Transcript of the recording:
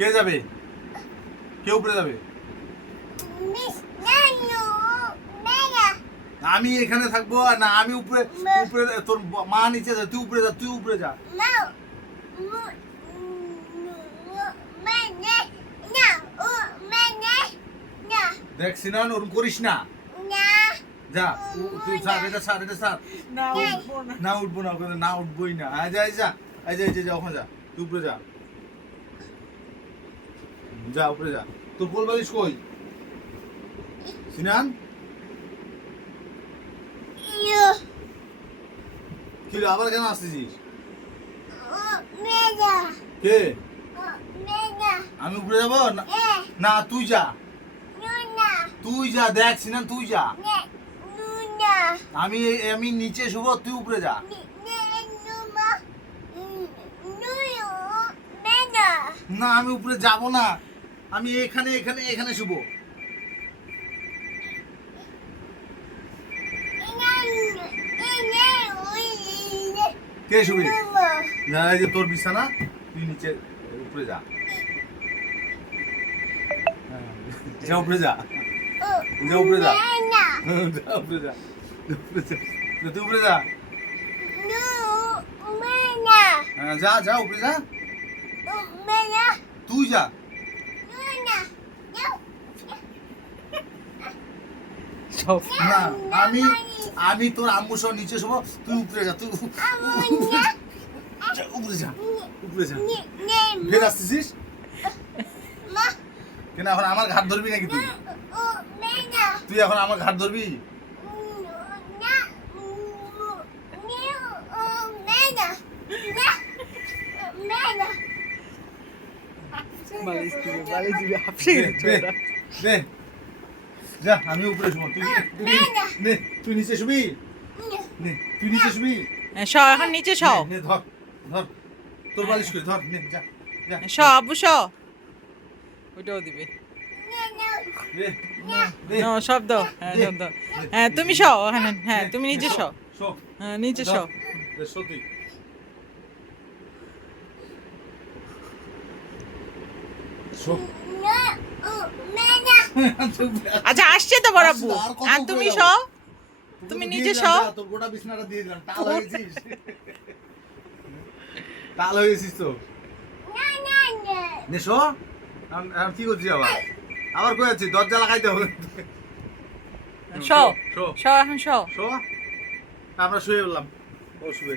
কে যাবে? কে উপরে যাবে? আমি এখানে থাকব আর না আমি উপরে উপরে তোর মা নিচে যা তুই উপরে যা তুই উপরে যা। দেখ সিনান ওরকম করিস না। যা তুই স্যার এটা স্যার এটা স্যার না উঠবো না। না উঠবো না না উঠবোই না। যা যা। যা এই যে যা ওখানে যা তুই উপরে যা। যা উপরে যা। তোর কোল বালিশ কই? সিনান? কি আবার কেন আসতেছিস? কে? আমি উপরে যাব? না- না তুই যা। তুই যা দেখ সিনান তুই যা। আমি আমি নিচে শুভ তুই উপরে যা। না আমি উপরে যাব না। আমি এখানে এখানে এখানে শুভ কে শুবি? না এই যে তোর বিছানা তুই নিচে উপরে যা। যা উপরে যা। যা উপরে যা। যা উপরে যা। উপরে যা। তুই উপরে যা। হ্যাঁ, যা যা উপরে যা। তুই যা। সব। না আমি আমি তোর আম্মু সহ নিচে শোবো তুই উপরে যা তুই উপরে যা উপরে যা। ফের আসতেছিস? কেন এখন আমার ঘাট ধরবি নাকি তুই? তুই এখন আমার ঘাট ধরবি? বালিশ দিবে বালিশ দিবে হাফসে গেছে। দে। যা আমি উপরে শুবো। তুই তুই- নে তুই নিচে শুবি? নে তুই নিচে শুবি? হ্যাঁ, সব এখন নিচে সব নে, ধর ধর তোর বালিশ করে ধর নে যা যা। স আব্বু স ওইটাও দিবে। সব দাও। হ্যাঁ সব দাও। হ্যাঁ তুমি স হ্যাঁ হ্যাঁ তুমি নিচে স শো হ্যাঁ নিচে স দে শো তুই। শো আচ্ছা আসছে তো বড় আব্বু আর তুমি স তুমি। দিলাম, যা, তোর গোটা বিছনাটা দিয়ে দিলাম। টাল হয়ে গেছিস? টাল হয়ে গেছিস তো? নে শো। আম- আম কি করছি আবার? আবার কই আছিস? দরজা লাগাইতে হবে। স স এখন স শো আমরা শুয়ে বললাম ও শুয়ে